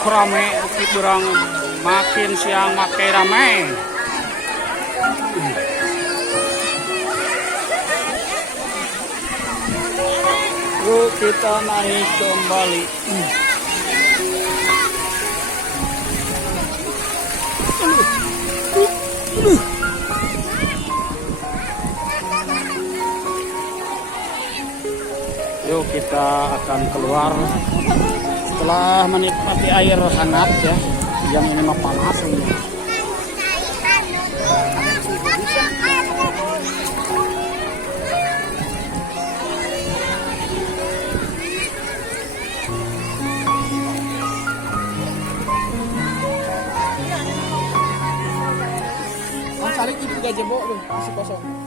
Rame bukit berang makin siang makin ramai. Yuk kita naik kembali. Yuk kita akan keluar setelah menikmati air hangat ya. Yang ini mah panas ini. Cari itu juga jebok tuh, masih kosong.